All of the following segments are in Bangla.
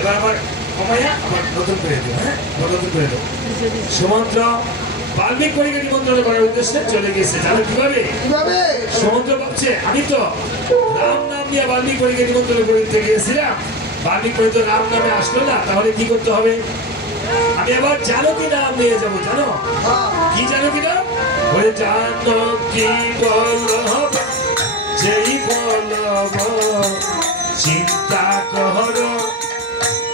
এবার আমার কমাইয়া আমার নতুন করে দেবো, হ্যাঁ নতুন করে দেবো। সুমন্ত্র বাল্মিক পরীকে নিমন্ত্রণ করার উদ্দেশ্যে চলে গেছে। জানো কিভাবে? সমুদ্র ভাবছে আমি তো রাম নাম নিয়ে বাল্মিক পরীকে নিমন্ত্রণ করতে গিয়েছিলাম, বাল্মিক পরী তো রাম নামে আসলো না, তাহলে কি করতে হবে? আমি আবার জানকী নাম নিয়ে যাবো। জানো কি জানকী নাম? ওরে জানকী বল্লভ যেই বল্লভ চিন্তা কর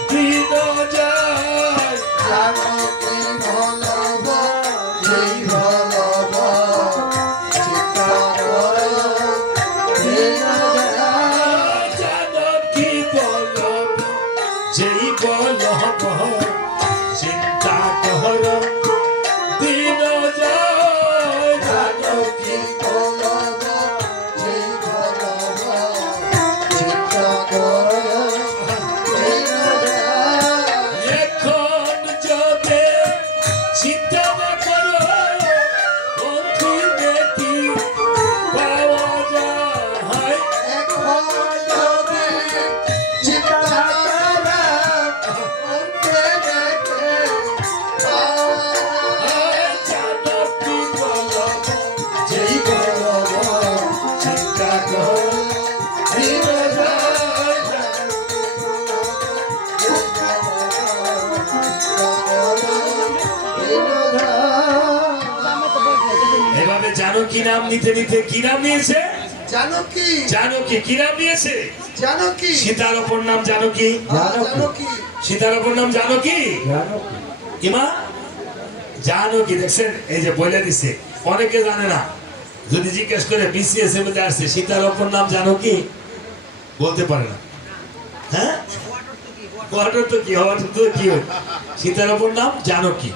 দিন যায়। জানকী বল্লভ যেই বল্লভ চিন্তা কর দিন যায়। জানকী বল্লভ যেই বল্লভ চিন্তা কর দিন যায়। জানকী বল্লভ যেই বল্লভ চিন্তা কর দিন যায়। এখন যদি চিন্তা না করো অন্তিমে কি পাওয়া যায়? এখন যদি চিন্তা করে অন্তে দেখে পাওয়া যায়। জানকী বল্লভ যেই বল্লভ চিন্তা কর দিন যায়। এভাবে জানকী নাম নিতে নিতে কি নাম নিয়েছে? জানকী জানকী কি নাম নিয়েছে? জানকী সীতার অপর নাম জানকী। জানকী সীতার অপর নাম জানকী। কিমা জানকী দেখছেন, এই যে বলে দিছে, অনেকে জানে না। যদি জিজ্ঞেস করে বিসিএস এর মধ্যে আসছে সীতার অপর নাম জানকী, বলতে পারে না। হ্যাঁ কোয়ার্টার তো কি হওয়ার তো কি হয়? সীতার অপর নাম জানকী।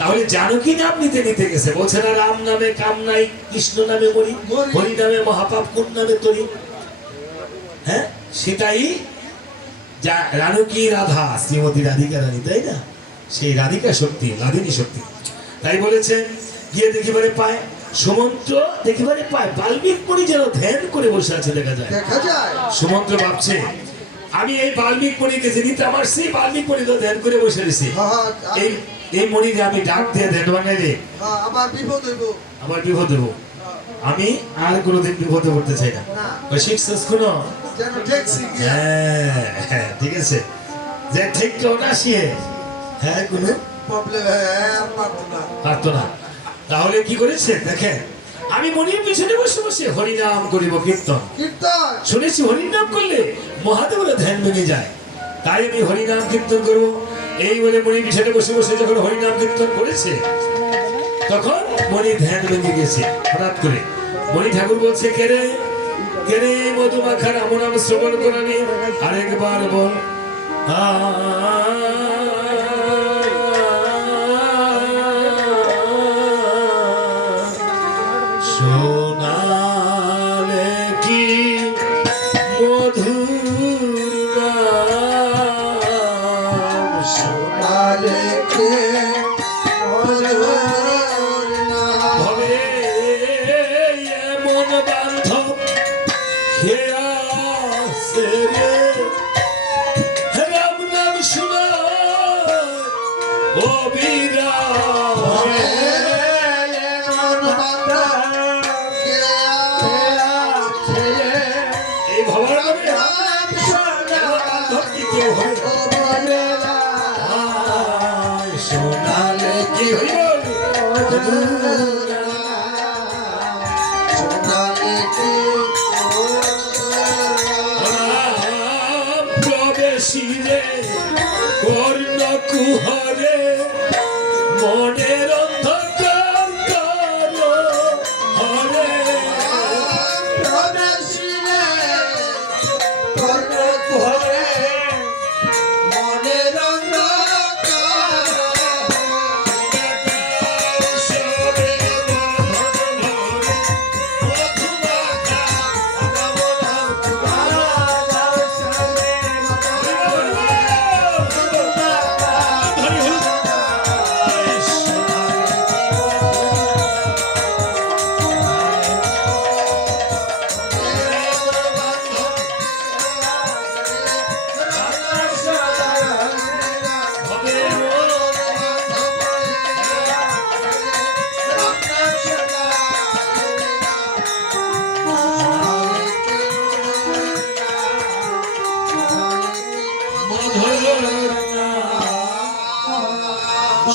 তাহলে জানকী নাম নিতে নিতে গেছে, বলছে না রাম নামে কাম নাই, কৃষ্ণ নামে মরি, হরি নামে মহাপাপ, কোন নামে তরি। হ্যাঁ সীতাই জানকী রাধা শ্রীমতী রাধিকা রানী, তাই না? সেই রাধিকা শক্তি, লাদিনী শক্তি। তাই বলেছেন গিয়ে দেখিবারে পায়, সুমন্ত্র দেখিবারে পায় বাল্মিক পরী যেন ধ্যান করে বসে আছে, দেখা যায়। দেখা যায়। সুমন্ত্র ভাবছে আমি এই বাল্মিক পরীকে চিনিতে আমার সেই বাল্মিক পরী তো ধ্যান করে বসে রয়েছে, এই এই মণিকে আমি ডাক দিয়ে ধ্যান বানাইলে আবার বিপদ হইব। আমার বিপদ হবো। আমি আর কোনোদিন বিপদে পড়তে চাই না। ওই শিখছিস কোনো? যেন দেখছি হ্যাঁ ঠিক আছে, যে ঠিক কেউ না শিয়ে হ্যাঁ কোনো প্রবলেম আর পারবো না। পারতো না। তাহলে কি করেছে দেখেন, আমি মনির পিছনে বসে বসে হরিনাম করিব কীর্তন। কীর্তন শুনেছি হরিনাম করলে মহাদেবের ধ্যান ভেঙে যায়, তাই আমি হরিনাম কীর্তন করব। এই বলে মনির পিছনে বসে বসে যখন হরিনাম কীর্তন করেছে, তখন মনি ধ্যান ভেঙে গেছে। হঠাৎ করে মনি ঠাকুর বলছে, কেরে কেরে মধুমাখা রাম নাম শ্রবণ করানি, আরেকবার বল। সোনালে কি মধুর নাম, আরে কে মধুর নাম। ভবে এমন বান্ধব কে আছে রে, রাম নাম শোনায় অবিরাম। এমন বান্ধব কে আছে রে, এই ভবার নামে নাম শোনায় বান্ধব কি কেউ হবে? অবিরাম। সোনালে কি হইব? মধুর নাম। সোনালে কি প্রবেশিরে কর্ণ কুহরে মনের অন্ধকার কালো হরে। প্রবেশিরে কর্ণ কুহরে মনের অন্ধকার। সবে মোহন ভরে মধুমাখা রাম নাম ধরি হল।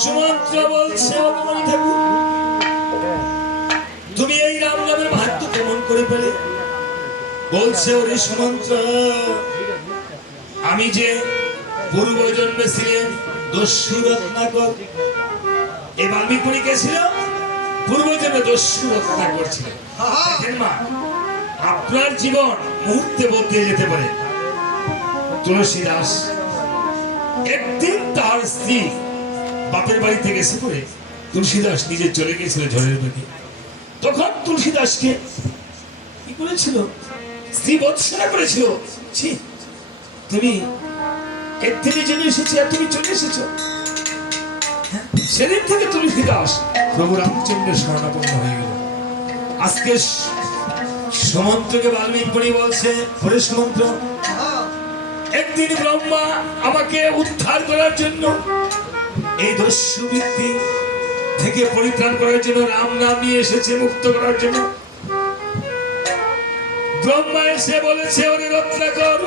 সুমন্ত্র বলছে ভগবান ঠাকুর, তুমি এই রাম নামের মাহাত্ম্য কেমন করে পেলে? বলছে ওরে সুমন্ত্র, আমি যে পূর্ব জন্মে ছিলেন দস্যু রত্নাকর, এই বাল্মীকি কে ছিল? পূর্ব জন্মে দস্যু রত্নাকর ছিল। দেখেন মা, আপনার জীবন মুহূর্তে বদলে যেতে পারে। তুলসীদাস একদিন তার স্ত্রী বাপের বাড়ি থেকে এসে পড়ে তুলসীদাস নিজে চলে গিয়েছিল ঝড়ের বেগে। তখন তুলসীদাসকে কি করেছিল? স্ত্রী বৎসনা করেছিল, ছি তুমি একদিনের জন্য এসেছি আর তুমি চলে এসেছো। সেদিন থেকে তুলসীদাস প্রভু রামচন্দ্রের শরণাপন্ন হয়ে গেল। আজকে সুমন্ত্রকে বাল্মীকি বলছে, ওরে সুমন্ত্র, একদিন ব্রহ্মা আমাকে উদ্ধার করার জন্য, এই দস্যুবৃত্তি থেকে পরিত্রাণ করার জন্য রাম নাম নিয়ে এসেছে, মুক্ত করার জন্য। ব্রহ্মা এসে বলেছে, ওরে রত্নাকর,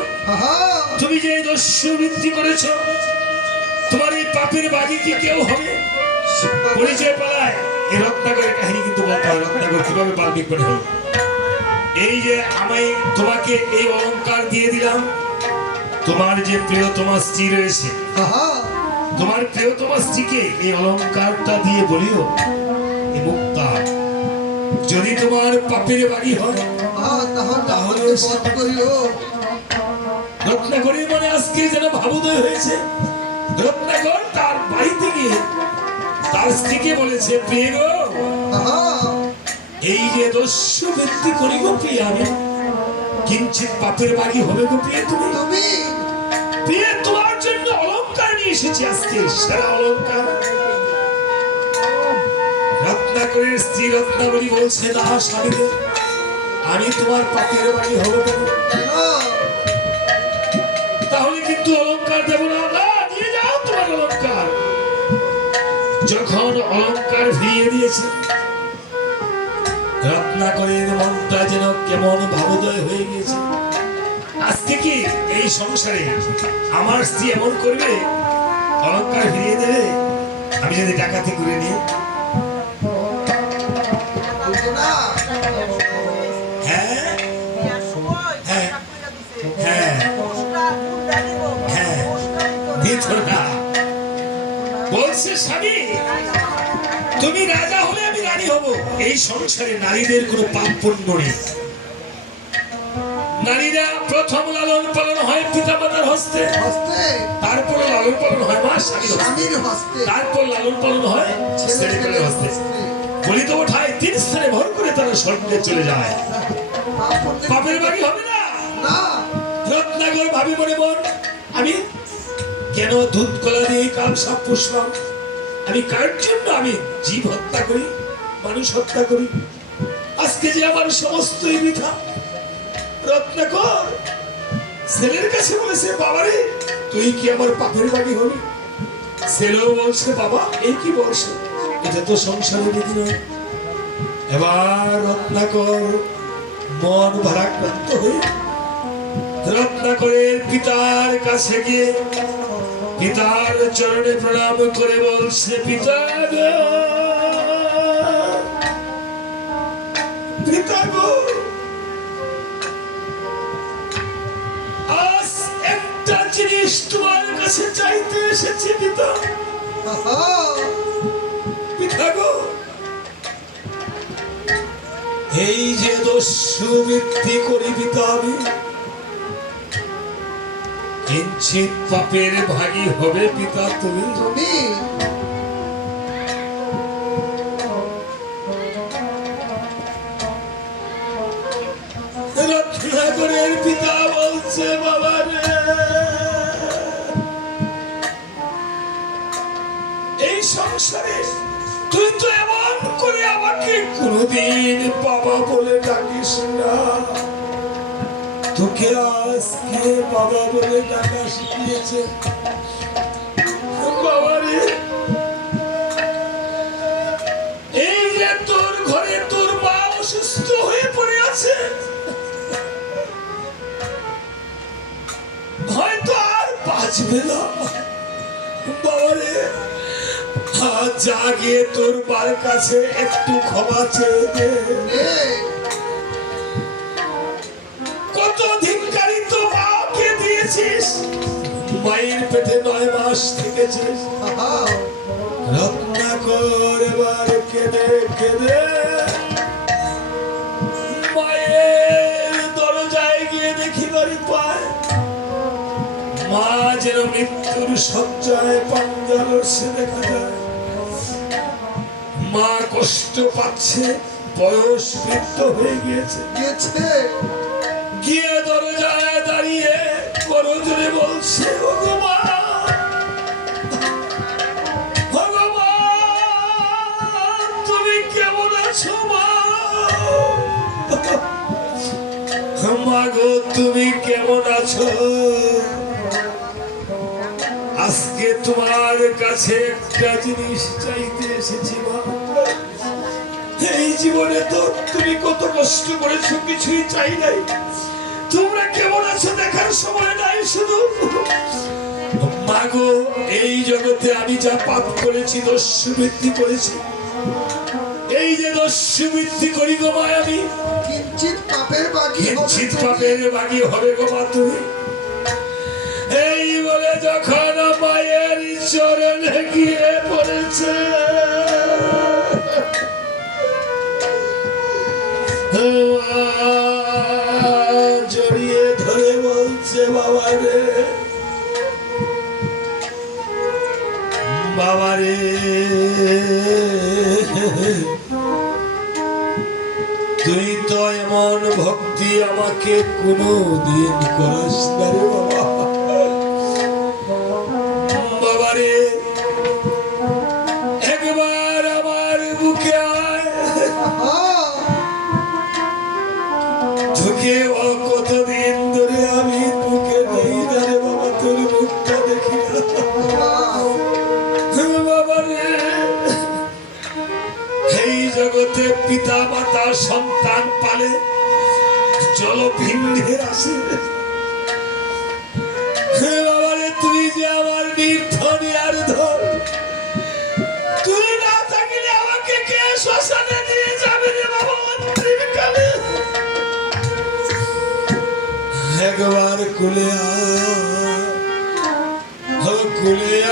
তুমি যে দস্যুবৃত্তি করেছো, তোমার এই পাপের বাগি কি কেউ হবে? পরিচয় পালায়। এই রত্নাকরের কাহিনী কিন্তু বলতে হয়, রত্নাকর কিভাবে বাল্মীকি হল। এই যে আমি তোমাকে এই অলংকার দিয়ে দিলাম, তোমার যে প্রিয়তমা স্ত্রী রয়েছে, তোমার প্রিয়তমা স্ত্রীকে এই অলংকারটা দিয়ে বলিও, এ মুক্তা যদি তোমার পাপের বাড়ি হয় তাহলে রত্নাকরের মনে আজকে যেন ভাবোদয় হয়েছে। রত্নাকর তার বাড়িতে গিয়ে তার স্ত্রীকে বলেছে, প্রিয় গো, এই যে দস্যু বৃত্তি করি গো প্রিয়, আমি কিঞ্চিত পাপের বাড়ি হবে গো প্রিয়, তুমি প্রিয় তোমার জন্য অলংকার নিয়ে এসেছি, আজকে সেরা অলংকার। রত্নাকরের স্ত্রী রত্নাবলী বলছে, না স্বামী, আমি তোমার পাপের বাড়ি হবো কেন? তাহলে কিন্তু অলংকার দেব না। দিয়ে যাও তোমার অলংকার। যখন অলংকার ফিরিয়ে দিয়েছে, রত্নাকরের মনটা যেন কেমন ভাবোদয় হয়ে গেছে। আজকে কি এই সংসারে আমার স্ত্রী এমন করবে, অলংকার ফিরিয়ে দেবে, আমি যদি ডাকাতি করে নিই? হ্যাঁ হ্যাঁ হ্যাঁ হ্যাঁ, বলছে স্বামী, তুমি রাজা হলে আমি রানী হব। এই সংসারে নারীদের কোনো পাপ পুণ্য নেই। নারীরা প্রথম লালন পালন হয় পিতা মাতার হস্তে, তারপর লালন পালন হয় মা স্বামীর হস্তে, তারপর লালন পালন হয় ছেলের হস্তে। বলিত ওঠায় 3 স্থানে ভর করে তারা স্বর্গে চলে যায়। পাপের বাড়ি হবে না। রত্নাকর ভাবি মনে মন, আমি কেন দুধ কলা দিয়ে কাল সব পুষলাম? আমি কার জন্য আমি জীব হত্যা করি, মানুষ হত্যা করি? আজকে যে আমার সমস্তই বৃথা। রত্নাকর ছেলের কাছে বলেছে, বাবারে তুই কি আমার পাপের বাড়ি হবি? ছেলেও বলছে, বাবা এই কি বলছে, এটা তো সংসারের বিধি নয়। এবার রত্নাকর মন ভারাক্রান্ত হয়ে রত্নাকরের পিতার কাছে গিয়ে পিতার চরণে প্রণাম করে বলছে, পিতা গো, পিতা গো, আজ একটা জিনিস তোমার কাছে চাইতে এসেছি পিতা। পিতা গো, এই যে দস্যু বৃত্তি করি পিতা, আমি কিঞ্চিত পাপের ভাগী হবে পিতা তুমি। রত্নাকরের পিতা বলছে, বাবা রে, এই সংসারে তুই তো এমন করে আমাকে কোনদিন বাবা বলে ডাকিস না। তোকে আজকে বাবা বলে ডাকা শিখিয়েছে। বাবা রে, এই যে তোর ঘরে তোর মা অসুস্থ হয়ে পড়ে আছে, হয়তো আর বাঁচবে না। বাবা রে, যা গিয়ে তোর বার কাছে একটু ক্ষমা চেয়ে দে। কত ধিক্কারিত মাকে দিয়েছিস, মায়ের পেটে 9 মাস থেকেছিস। রত্নাকর এবার কেঁদে কেঁদে মায়ের দরজায় গিয়ে দেখিবারে পায় মা যেন মৃত্যুর শয্যায় পাঞ্জা লড়ছে দেখা যায়। মা কষ্ট পাচ্ছে, বয়স বৃদ্ধ হয়ে গিয়েছে। গিয়ে দরজায় দাঁড়িয়ে করজোরে বলছে, ওগো মা, ওগো মা, তুমি কেমন আছো মা? মা গো, তুমি কেমন আছো? আজকে তোমার কাছে একটা জিনিস চাইতে এসেছি মা। এই জীবনে তো তুমি কত কষ্ট করেছো, কিছুই চাই নাই। তোমরা কেমন আছো দেখার সময় নাই শুধু। মা গো, এই জগতে আমি যা পাপ করেছি, দস্যুবৃত্তি করেছি, এই যে দস্যুবৃত্তি করি গো মা আমি, কিঞ্চিত পাপের বাকি হবে গো মা তুমি। এই বলে যখন মায়ের চরণে গিয়ে পড়েছে, জড়িয়ে ধরে বলছে, বাবা রে, বাবা রে, তুই তো এমন ভক্তি আমাকে কোনোদিন করিস না রে বাবা। বাবা রে, একবার আমার বুকে আয়। তোকে কতদিন ধরে আমি বুকে নেই না রে বাবা, তোর মুখটা দেখি না বাবা রে। এই জগতে পিতা মাতা সন্তান পালে, জলপিণ্ডের আসে। বাবা রে, তুই যে আমার নির্ধনী আর ধর, তুই না থাকলে আমাকে কে শ্মশানে নিয়ে যাবে রে বাবা অন্তিমকালে? একবার কুলে কুলে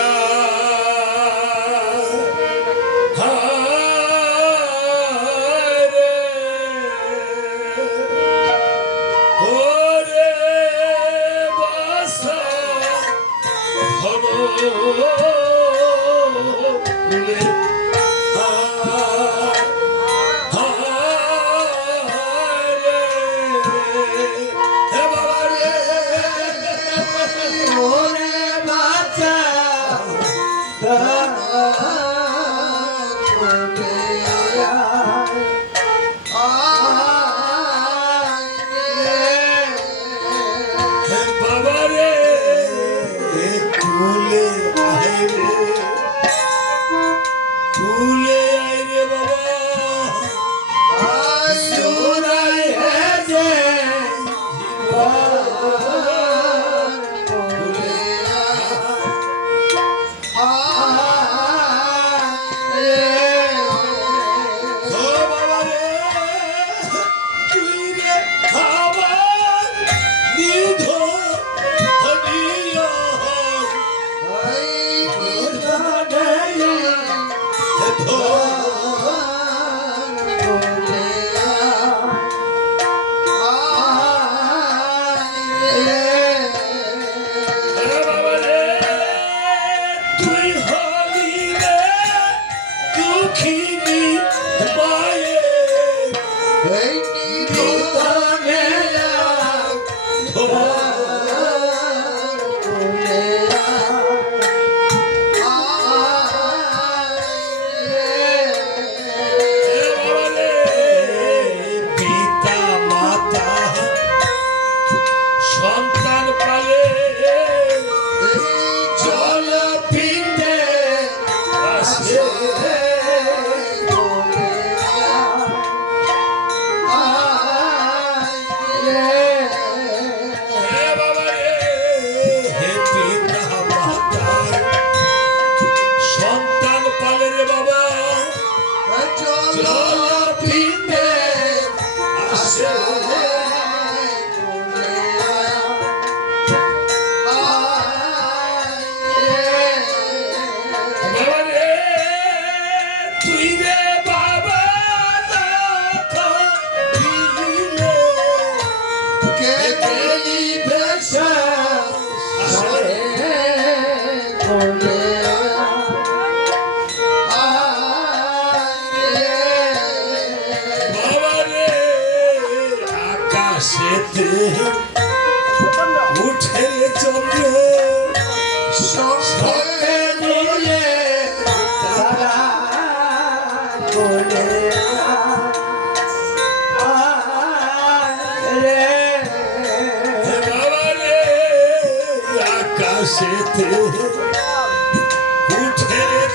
আকাশেতে উঠে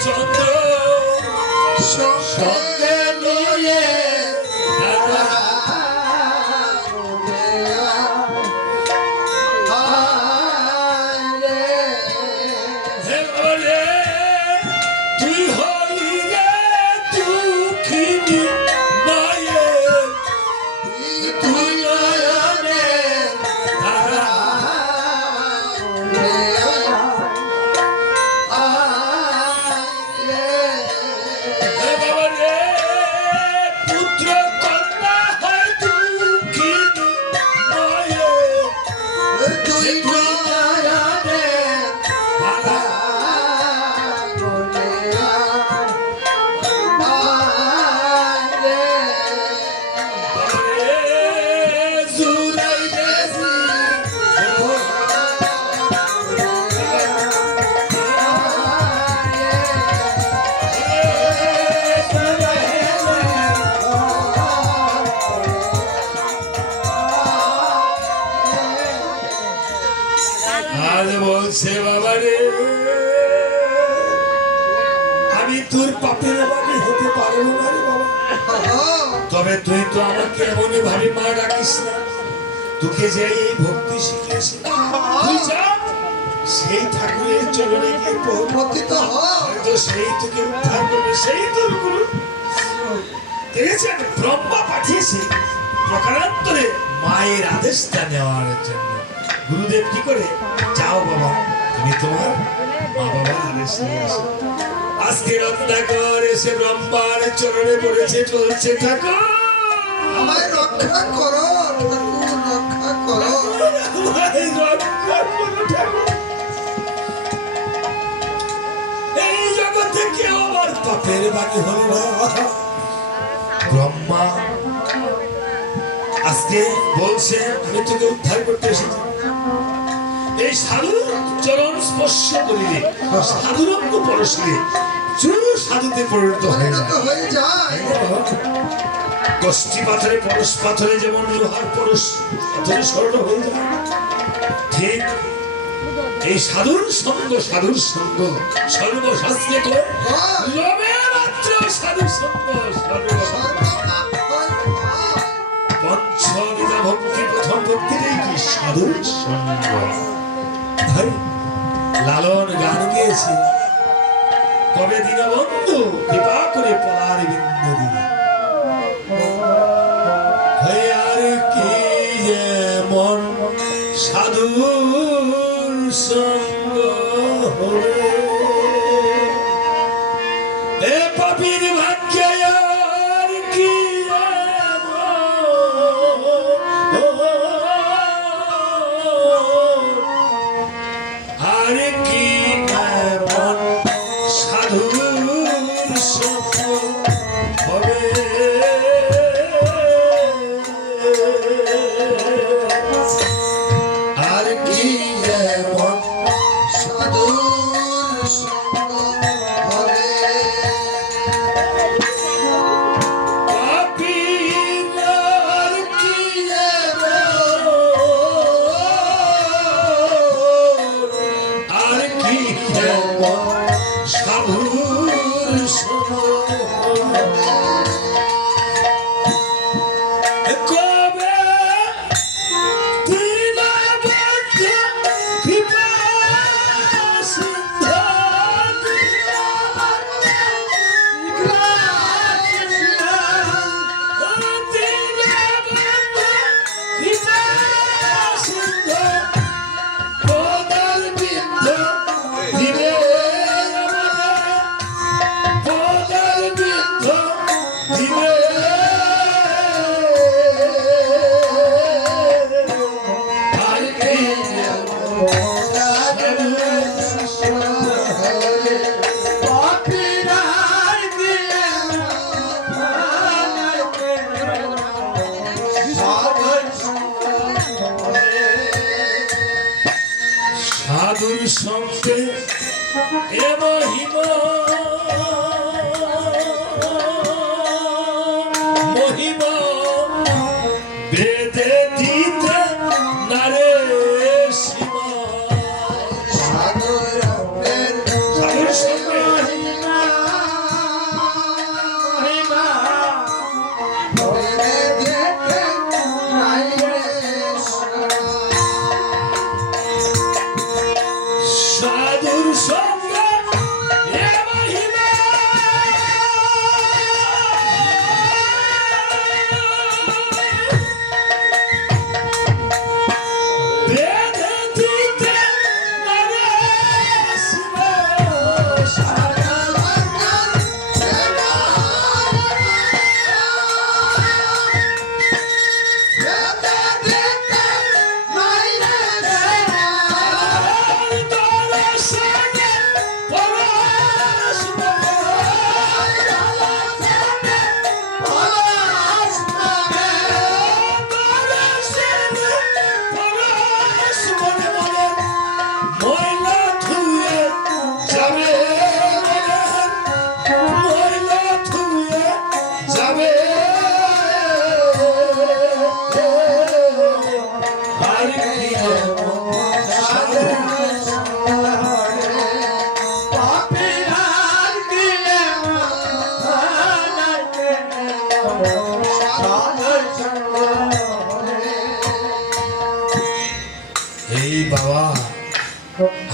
চন্দ্র সঙ্গে লয়ে তারা হে বলে তুই হইলে দুঃখিনী মায়ে তুই নয়নে তারা হে বাবা রে পুত্র কন্যা হয় দুঃখিনী মায়ে তুই নয়নে তারা আজ বলছে বাবা রে আমি তোর পাপের বাড়ি হতে পারবো না রে বাবা, তবে তুই তো আমাকে এমনই ভাবে মা ডাকিস না, তোকে যে এই ভক্তি শিখিয়েছি তুই যা সেই ঠাকুরের চরণে গিয়ে উপকৃত হ। হয়তো সেই তোকে উদ্ধার করবে, সেই তোর গুরু। দেখেছেন ব্রহ্মা পাঠিয়েছে প্রকারান্তরে মায়ের আদেশটা নেওয়ার জন্য। গুরুদেব কি করে, যাও বাবা তুমি তোমার মা বাবার আদেশ নিয়ে আসো। আজকে রত্নাকর এসে ব্রহ্মার চরণে পড়েছে, চলছে ঠাকুর আমায় রক্ষা করো ঠাকুর, রক্ষা করো। আমায় রক্ষা করো ঠাকুর। এই জগতে কেউ আমার পাপের বাড়ি হল না। ব্রহ্মা আজকে বলছে আমি তোকে উদ্ধার করতে এসেছি। এই সাধু চরণ স্পর্শ করিলে, সাধুর অঙ্গ পরশিলে চুর সাধুতে পরিণত হয়ে যায়। পরিণত হয়ে যায়। কষ্টি পাথরে পরশ পাথরে যেমন লোহার পরশ পাথরে স্বর্ণ হয়ে যায়, ঠিক এই সাধুর সঙ্গ সর্বশাস্ত্রে করে লবে মাত্র সাধুর সঙ্গ পঞ্চবিধা ভক্তি প্রথম ভক্তিটাই কি সাধুর সঙ্গ। ভাই লালন গান গেয়েছে, কবে দীনবন্ধু কৃপা করে পলার বিন্দু দিবে, হয়ে আর কি যেমন সাধুর সঙ্গ হবে, এ পাপীর ভাগ্যে আর কি আর কি এমন সাধুর সঙ্গ হবে। আর কি এমন সাধুর সঙ্গ হবে। পাপীর আর কি এমন, আর কি এমন সাধুর সঙ্গ হবে। কবে দীনবন্ধু কৃপা সিন্ধু দীনবন্ধু কৃপা সিন্ধু পদার বিন্ধু দিবে পদার বিন্ধু দিবে। আর কি সাধুর সঙ্গে এ মহিমা মহিমা বেদে দিতে নারে সীমা।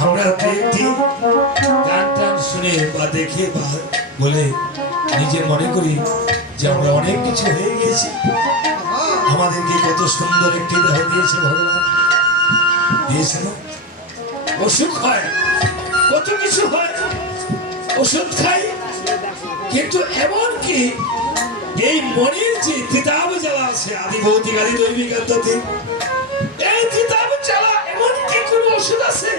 আমরা দু একটি গান টান শুনে বা দেখে বা বলে নিজে মনে করি যে আমরা অনেক কিছু হয়ে গিয়েছি। আমাদেরকে কত সুন্দর একটি দেহ দিয়েছে ভগবান, দিয়েছে না? অসুখ হয়, কত কিছু হয়, ওষুধ খাই, কিন্তু এমনকি এই মনের যে তিতাব জ্বালা আছে আদি ভৌতিক আদি দৈবিক আধ্যাত্মিক, এই তিতাব জ্বালা এমন কি কোনো ওষুধ আছে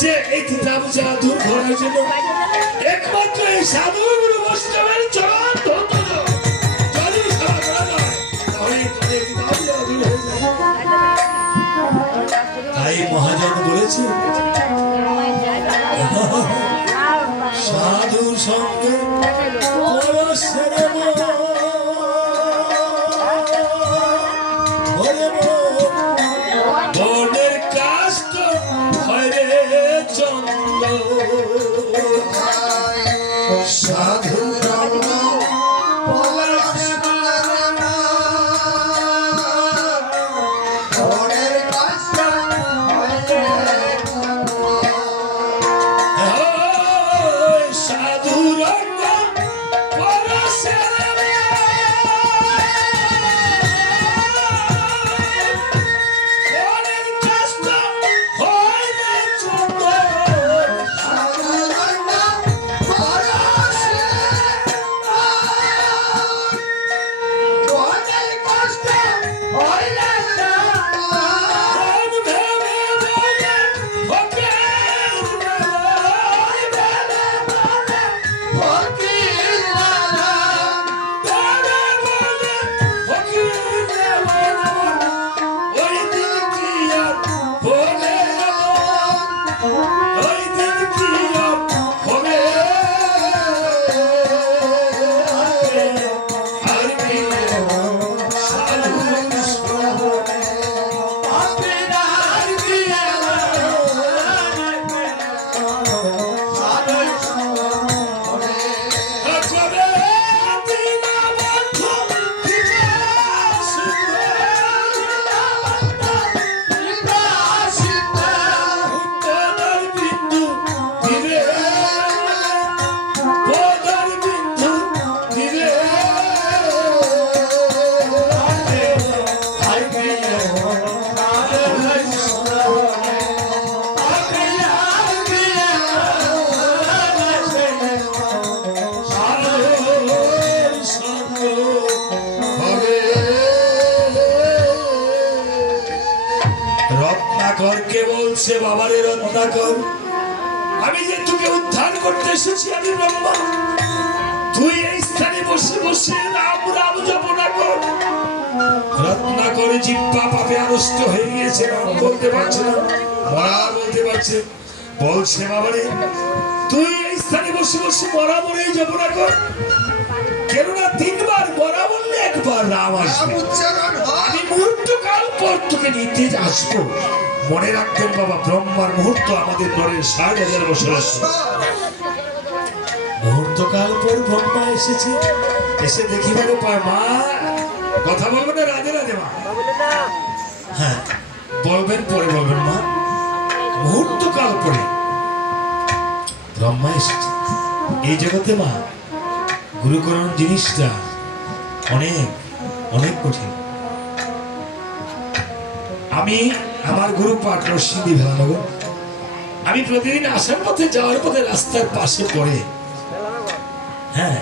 যে এই তিতাব জ্বালা দূর করার জন্য একমাত্র এই সাধু গুরু বৈষ্ণবের চরণ ধন্য যদি সেবা করা যায় তাহলে এই তিতাব জ্বালা দূর হয়ে যায়। তাই মহাজন বলেছে সাধুর সঙ্গে পরশের মন, ওরে মন, বনের কাষ্ট হয় রে চন্দ্র। সাধু রঙ্গ পরের কাছে ওই সাধু রঙ্গ পরশের বনের কাষ্ট হয় রে চন্দ্র। সাধু রঙ্গ পরের কাছে হইলে প্রাণ ভেবে বলে ফকির ফকির ভেবে বলে ফকির ওই দিন কি আর হবে, ওই দিন কি আর হবে, আর কি সাধু কবে দিন বন্ধু পদার বিন্দু দিবে, পদার বিন্দু দিবে, আর কি সাধুর সঙ্গ হবে। রত্নাকরকে বলছে বাবারে রত্নাকর, আমি যে তোকে উদ্ধার করতে এসেছি, আমি ব্রহ্মা, তুই এই স্থানে বসে বসে রাম রাম জপনা কর। রত্নাকর জিহ্বা পাপে আড়ষ্ট হয়ে গিয়েছে, রাম বলতে পারছে না, মরা বলতে পারছে। বলছে বাবারে তুই এই স্থানে বসে বসে মরা মরে জপনা কর, কেননা তিনবার মরা বললে একবার রাম আসবে। উচ্চারণ হয় আমি মুহূর্তকাল পর তোকে নিতে আসবো। মনে রাখবেন বাবা, ব্রহ্মার মুহূর্ত আমাদের নরের ৬০,০০০ বছর আসছে। মুহূর্তকাল পর ব্রহ্মা এসেছে, এসে দেখি বলে পায় মা, কথা বলবো না? রাধে রাধে মা। হ্যাঁ বলবেন, পরে বলবেন মা। মুহূর্তকাল পরে ব্রহ্মা এসেছে এই জগতে মা। গুরুকরণ জিনিসটা অনেক অনেক কঠিন। আমি আমার গুরু পাঠ নরসিংদী ভেলানগর, আমি প্রতিদিন আসার পথে যাওয়ার পথে রাস্তার পাশে পড়ে, হ্যাঁ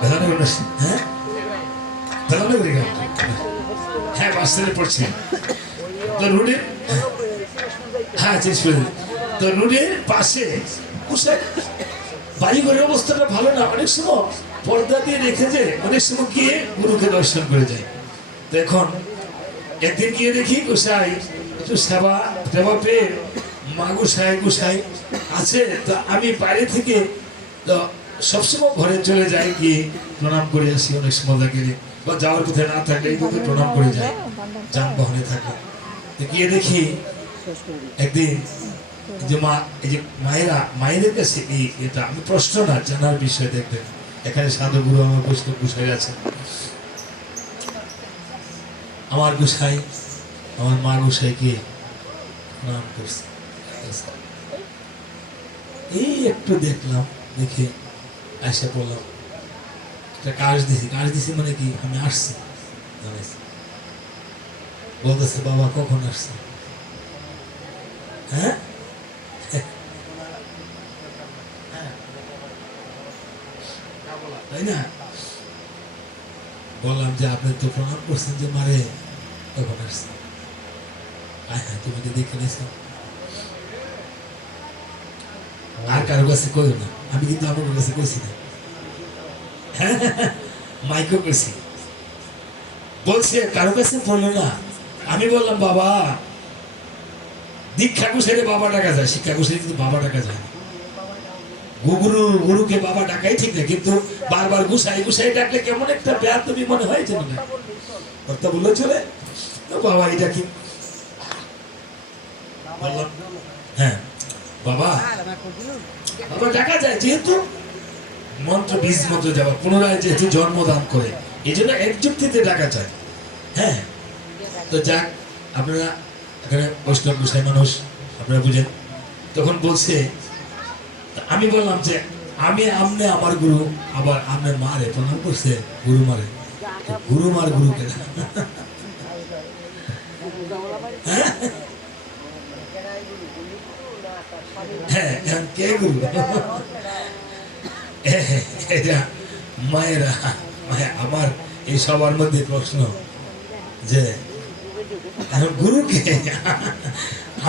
ভেলানগর, হ্যাঁ ভেলানগর, হ্যাঁ বাস স্ট্যান্ডে পড়ছি তো রোডে, হ্যাঁ চেঞ্জ করে দিন। তো রোডের পাশে বাড়িঘরের অবস্থাটা ভালো না, অনেক সময় পর্দা দিয়ে রেখে যে অনেক সময় গিয়ে গুরুকে দর্শন করে যায়। তো এখন একদিন গিয়ে দেখি গোসাই একটু সেবা টেবা পেয়ে মা গোসাই আছে। তো আমি বাইরে থেকে তো সবসময় ঘরে চলে যাই, গিয়ে প্রণাম করে আসি। অনেক সময় গেলে বা যাওয়ার পথে না থাকলে এই পথে প্রণাম করে যাই, যানবাহনে থাকলে। তো গিয়ে দেখি একদিন যে মা, এই যে মায়েদের কাছে এই এটা আমি প্রশ্ন না জানার বিষয়, দেখবেন এখানে সাধু গুরু আমার বৈষ্ণব গোসাই আছে। আমার গোসাই, আমার মা গোসাইকে প্রণাম করছি। এই একটু দেখলাম, দেখে এসে বললাম একটা কাজ দিছি মানে কি আমি আসছি জানাইছি। বলতেছে বাবা কখন আসছে? হ্যাঁ তাই না? বললাম যে আপনি তো প্রণাম করছেন যে মারে, কখন আসছে? হ্যাঁ তোমাকে দেখে নিয়েছো। আর কারো কাছে কইও না, আমি কিন্তু আমার কাছে কইছি না, মাইকেও কইছি। বলছে কারো কাছে বললো না। আমি বললাম বাবা দীক্ষা কুশারে বাবা ডাকা যায়, শিক্ষা কুশারে কিন্তু বাবা ডাকা যায় না। গুরুকে বাবা ডাকাই ঠিক না, কিন্তু বারবার গুসাই ডাকলে কেমন একটা বেয়াদবি মনে হয় যেন না। কথা বললে চলে তো বাবা এটা কি বললাম, হ্যাঁ বাবা বাবা ডাকা যায়, যেহেতু মন্ত্র বীজ মন্ত্র যাওয়া পুনরায় যেহেতু জন্মদান করে এই জন্য এক যুক্তিতে ডাকা যায়। হ্যাঁ তো যাক, আপনারা এখানে বৈষ্ণব গোসাই মানুষ, আপনারা বুঝেন। তখন বলছে, আমি বললাম যে আমি আমনে আমার গুরু, আবার আমনে মারে প্রণাম করছে, গুরু মারে, গুরু মার গুরুকে হ্যাঁ এখন কে গুরু? এটা মায়েরা আমার এই সবার মধ্যে প্রশ্ন যে এখন গুরু কে?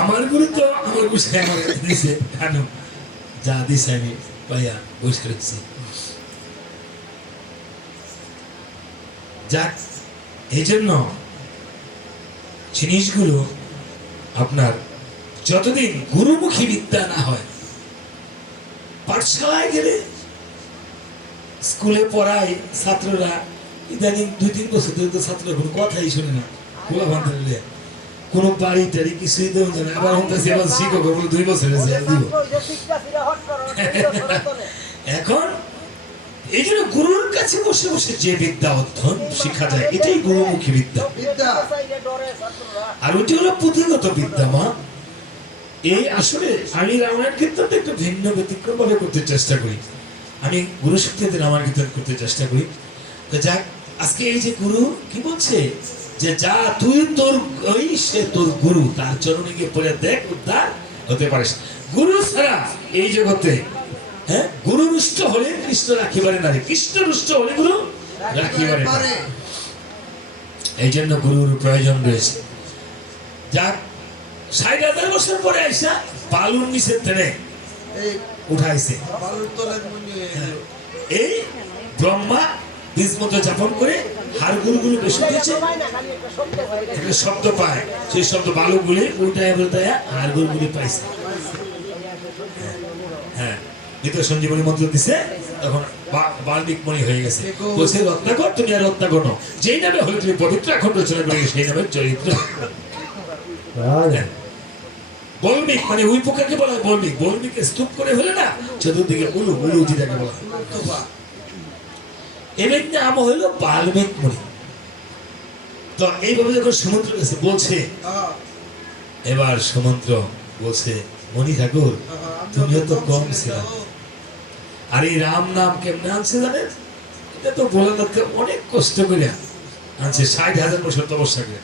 আমার গুরু তো আমার গোসাই আমার দিছে, কেন যা দিছে আমি পাইয়া বসে রেখেছি। যাক, এই জন্য জিনিসগুলো আপনার যতদিন গুরুমুখী বিদ্যা না হয়, পাঠশালায় গেলে স্কুলে পড়ায় ছাত্ররা, ইদানিং 2-3 বছর ধরে তো ছাত্ররা কোনো কথাই শোনে না, খোলা বান্ধব কোনো বাড়ি টাড়ি কিছুই দেওয়া যায় না। আবার হচ্ছে এবার শিক্ষক 2 বছরের জেল দিব। এখন এই জন্য গুরুর কাছে বসে বসে যে বিদ্যা অধ্যয়ন শিক্ষা যায়, এটাই গুরুমুখী বিদ্যা। আর ওইটি হলো পুঁথিগত বিদ্যা। মা এই আসলে আমি রামায়ণ কীর্তনটা একটু ভিন্ন ব্যতিক্রম ভাবে করতে চেষ্টা করি। আমি গুরু শিক্ষাতে রামায়ণ কীর্তন করতে চেষ্টা করি। তো যাক, আজকে এই যে গুরু কি বলছে যে যা তুই তোর ওই সে তোর গুরু, তার চরণে গিয়ে পড়ে দেখ, উদ্ধার হতে পারিস। গুরু ছাড়া এই জগতে, হ্যাঁ, গুরু রুষ্ট হলে কৃষ্ণ রাখিবারে নারী, কৃষ্ণ রুষ্ট হলে গুরু রাখিবারে নারী। এই জন্য গুরুর প্রয়োজন রয়েছে। যাক, 60,000 বছর পরে আইসা বালুর নিচে টেনে উঠাইছে। এই ব্রহ্মা বীজ মন্ত্র যাপন করে হাড়গুলো বেশি দিয়েছে, শব্দ পায়, সেই শব্দ বালুগুলি উল্টায় উল্টায় হাড়গুলি পাইছে। হ্যাঁ, দ্বিতীয় সঞ্জীবনী মন্ত্র দিছে, তখন বাল্মিক মণি হয়ে গেছে। বলছে রত্নাকর তুমি আর রত্নাকর নও, যেই নামে হলে তুমি পবিত্র অখণ্ড রচনা করে সেই নামের চরিত্র। বলমিক মানে ওই পোকাকে বলা হয় বলমিক। বলমিকে স্তূপ করে হলে না চতুর্দিকে উলু উলু যেটাকে বলা হয়, এর নাম হইল বাল্মিক মণি। তো এইভাবে যখন সমুদ্র কাছে বলছে, এবার সমুদ্র বলছে মণি ঠাকুর তুমিও তো কম ছিল। আর এই রাম নাম কেমনে আনছে জানেন? এটা তো ভোলানাথকে অনেক কষ্ট করে আনছে, 60,000 বছর তপস্যা করে,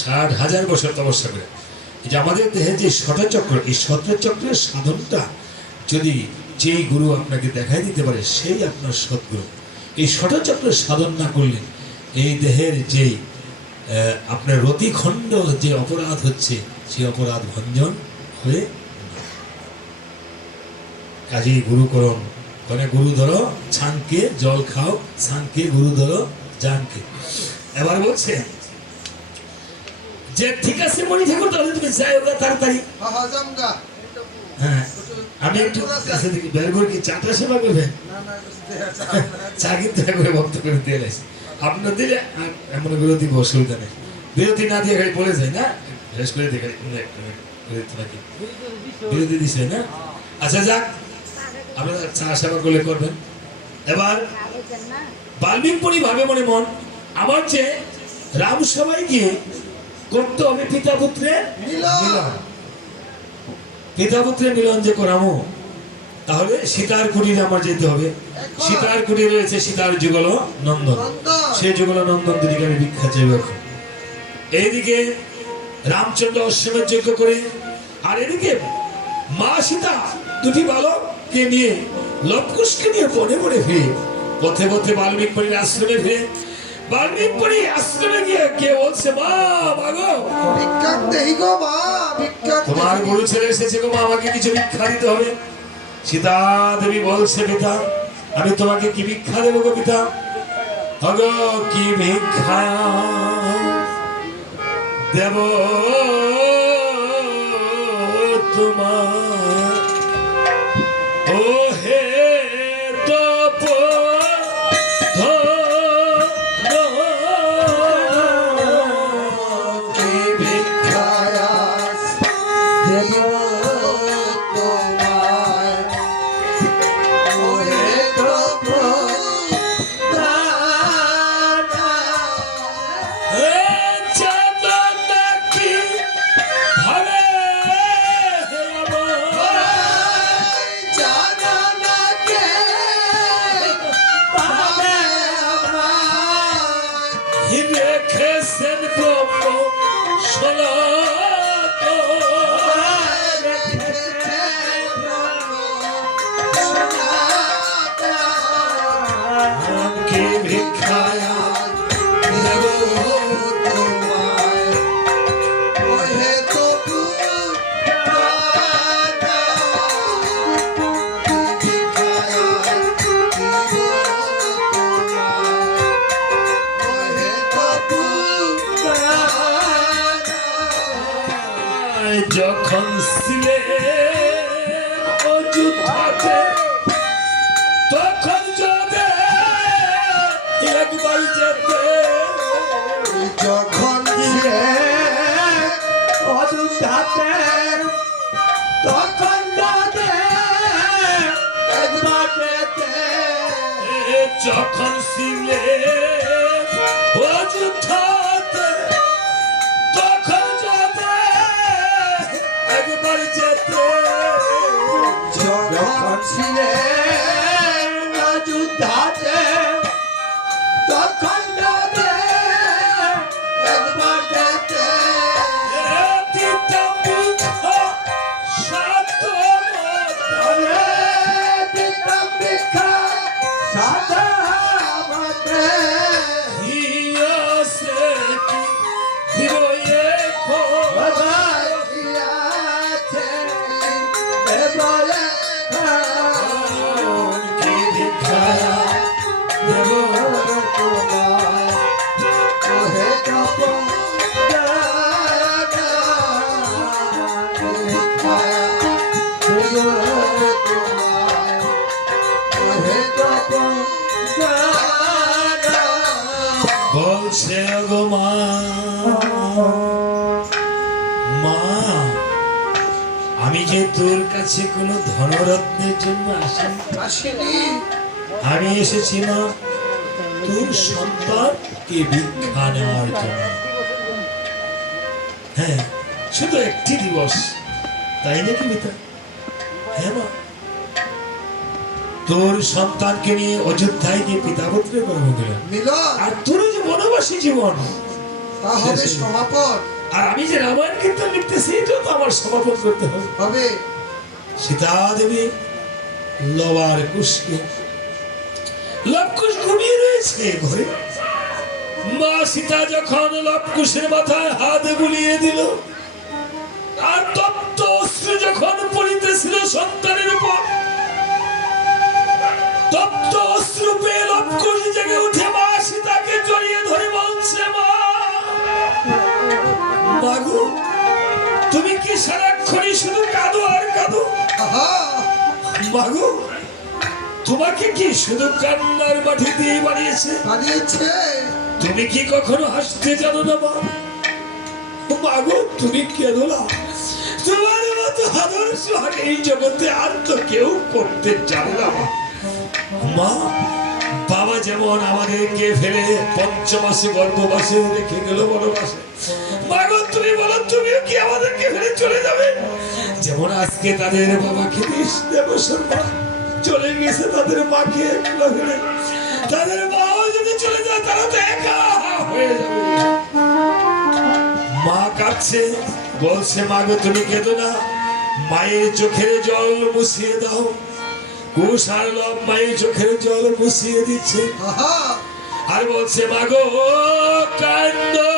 60,000 বছর তপস্যা করে। এই যে আমাদের দেহে যে শতচক্র, এই শতচক্রের সাধনটা যদি যেই গুরু আপনাকে দেখাই দিতে পারে, সেই আপনার সৎগুরু। এই শতচক্রের সাধন না করলে এই দেহের যে আপনার রতিখণ্ড যে অপরাধ হচ্ছে, সেই অপরাধ ভঞ্জন হয়ে কাজেই গুরুকরণ মানে গুরু ধরো ছানকে জল খাও, ছানকে গুরু ধরো জানকে। এবার বলছে যে ঠিক আছে মণি ঠাকুর, তাহলে তুমি যাই ওরা তাড়াতাড়ি। হ্যাঁ, আমি একটু কাছে দেখি বের করে কি চাটা সেবা করবেন? চা কিন্তু একবারে ভক্ত করে দিয়ে গেছে। আপনার দিলে এমন বিরতি অসুবিধা নেই, বিরতি না দিয়ে খালি পড়ে যায় না, শেষ করে দিয়ে খালি নাকি বিরতি দিছে না। আচ্ছা যাক, আপনারা চা সেবা করলে করবেন। এবার বাল্মিক মণি ভাবে মনে মন, আমার যে রাম সবাই গিয়ে করতে হবে পিতা পুত্রের মিলন। পিতা পুত্রের মিলন যে করামো, তাহলে সীতার কুটিরে আমার যেতে হবে। সীতার কুটিরে রয়েছে সীতার যুগল নন্দন, সেই যুগল নন্দন দিদিকে আমি ভিক্ষা চাইব এখন। এইদিকে রামচন্দ্র অশ্বমেধ যজ্ঞ করে, আর এদিকে মা সীতা দুটি বালককে নিয়ে লবকুশকে নিয়ে বনে বনে ফিরে, পথে পথে বাল্মীক পরীর আশ্রমে ফিরে, বাল্মীক পরী আশ্রমে গিয়ে কে বলছে, মা মাগো ভিক্ষা দেই গো মা, ভিক্ষা তোমার দেই। গুরু ছেলে এসেছে গো মা, আমাকে কিছু ভিক্ষা দিতে হবে। সীতা দেবী বলছে, পিতা আমি তোমাকে কি ভিক্ষা দেবো গো পিতা? হগো কি ভিক্ষা দেব তোমার, ও হে তপ কি ভিক্ষায়াস দেব তোমায়, ওহে প্রভু দাতা। জানানাকে পাবে আমায়, রেখেছেন ব্রহ্ম সনাতন। রেখেছে ব্রহ্ম সনাতন। কি ভিক্ষায় দেব তোমায়, ওহে তপু দাতা। কি ভিক্ষায় দেব তোমায়, ওহে তপু দাতা। যখন ছিলেন অযোধ্যাতে, তখন যদি একবার যেতে, যখন ছিলে অযোধ্যাতে, তখন যাতে একবার যেতে। যখন ছিলেন অযোধ্যাতে, তখন যদি একবার যেতে। যখন ছিলে অযোধ্যাতে, তখন যাতে একবার যেতে। দিতাম ভিক্ষা সাদা মাত্রে। বাবাইয়াছে এবারে তোমায়, ওহে তপু দাতা। ভিক্ষায় দেব তোমায়, ওহে তপু দাতা। বলছে গো মা, মা আমি যে তোর কাছে কোনো ধনরত্নের জন্য আসিনি, আসেনি, আমি এসেছি না তোর সন্তানকে ভিক্ষা নেওয়ার জন্য। হ্যাঁ, শুধু একটি দিবস, তাই নাকি মিতা? হ্যাঁ মা, তোর সন্তানকে নিয়ে অযোধ্যায় গিয়ে পিতা পুত্রে কর্ম দিলাম, মিলন আর তোর যে বনবাসী জীবন, তা হবে সমাপন আর আমি যে রামায়ণ কীর্তন লিখতেছি, এটাও তো আমার সমাপন করতে হবে। হবে। সীতা দেবী লবার কুশকে, লবকুশ ঘুমিয়ে রয়েছে ঘরে। মা সীতা যখন লবকুশের মাথায় হাত বুলিয়ে দিল, আর তপ্ত অশ্রু যখন পড়িতেছিল সন্তানের উপর, তপ্ত অশ্রু পেয়ে লবকুশ জেগে উঠে মা সীতাকে জড়িয়ে ধরে বলছে, মা মাগো তুমি কি সারাক্ষণই শুধু কাঁদো আর কাঁদো? আহা, মাগো তোমাকে কি শুধু কান্নার মাটি দিয়ে বানিয়েছে? বানিয়েছে। তুমি কি কখনো হাসতে জানো না মা? মাগো তুমি কেঁদো না, তোমার মতো আদর্শ এই জগতে আর তো কেউ করতে জানে না মা। মা বাবা যেমন আমাদেরকে ফেলে পঞ্চমাসে গর্ভবাসে রেখে গেল বনবাসে, মাগো তুমিও কি আমাদেরকে ফেলে চলে যাবে? যেমন আজকে তাদের বাবাকে দেবসর মা চলে গেছে, তাদের মাকে একলা ফেলে, তাদের মাও যদি চলে যায় তারা তো একা হয়ে যাবে। মা কাঁদছে, বলছে মা গো তুমি কেঁদো না, মায়ের চোখের জল মুছিয়ে দাও। কুশ আর লব মায়ের চোখের জল মুছিয়ে দিচ্ছে, আহা আর বলছে মা গো কান্দো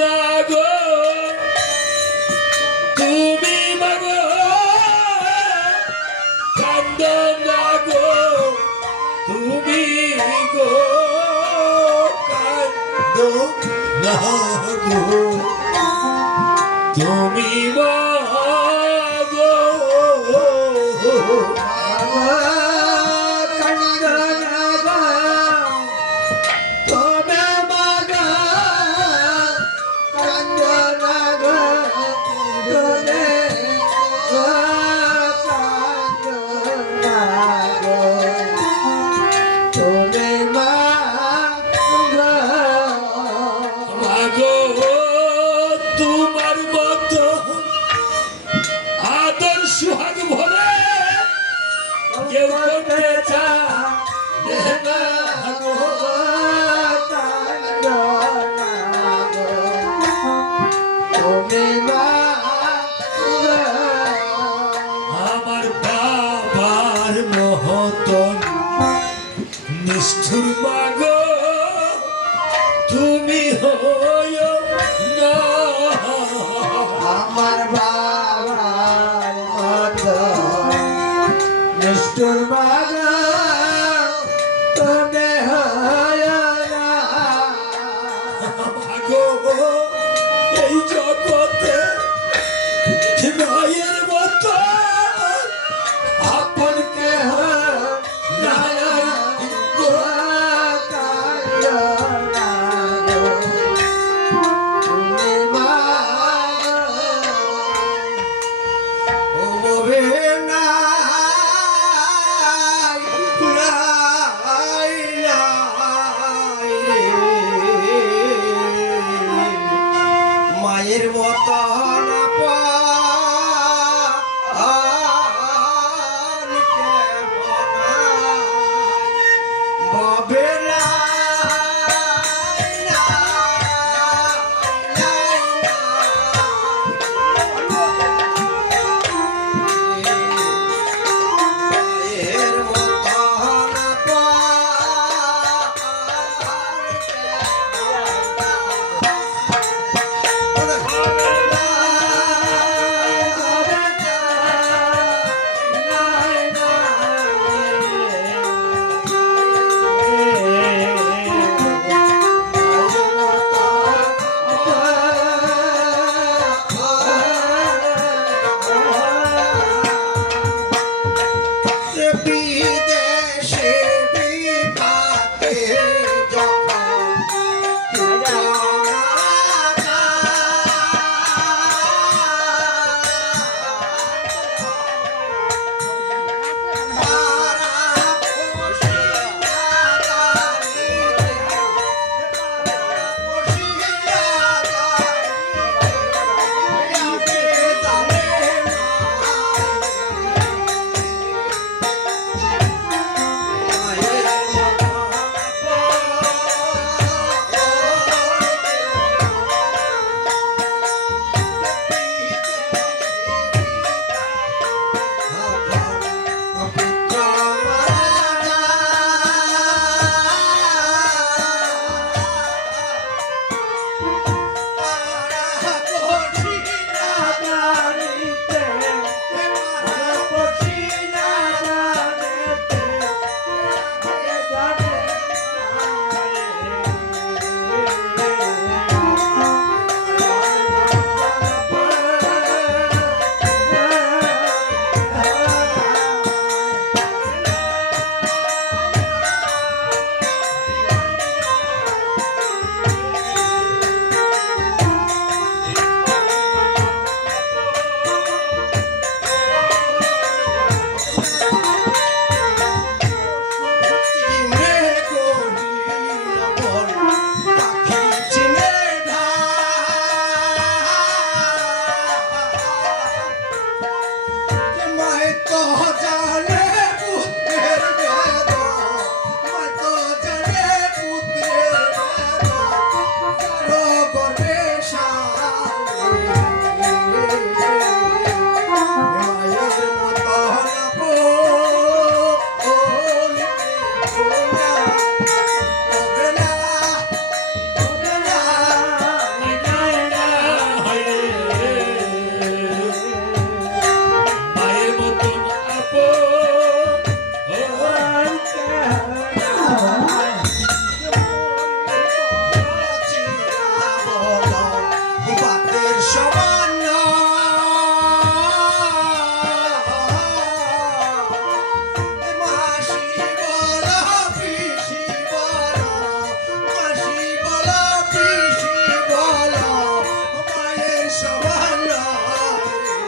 না গো তুমি, মা গো কান্দো না গো তুমি গো, কান্দো না গো তুমি মা গো। মাগো তোমার মতো আদর সুহাগ ভরে কেউ করতে চায় না গো। আমার বাবার মহতন নিষ্ঠুর মাগো তুমি হইও না। আমার বাবার মতো নিষ্ঠুর বাবা তুমি হয় না। মাগো এই জগতে মায়ের মতো আপন কেহ নাই গো। রাম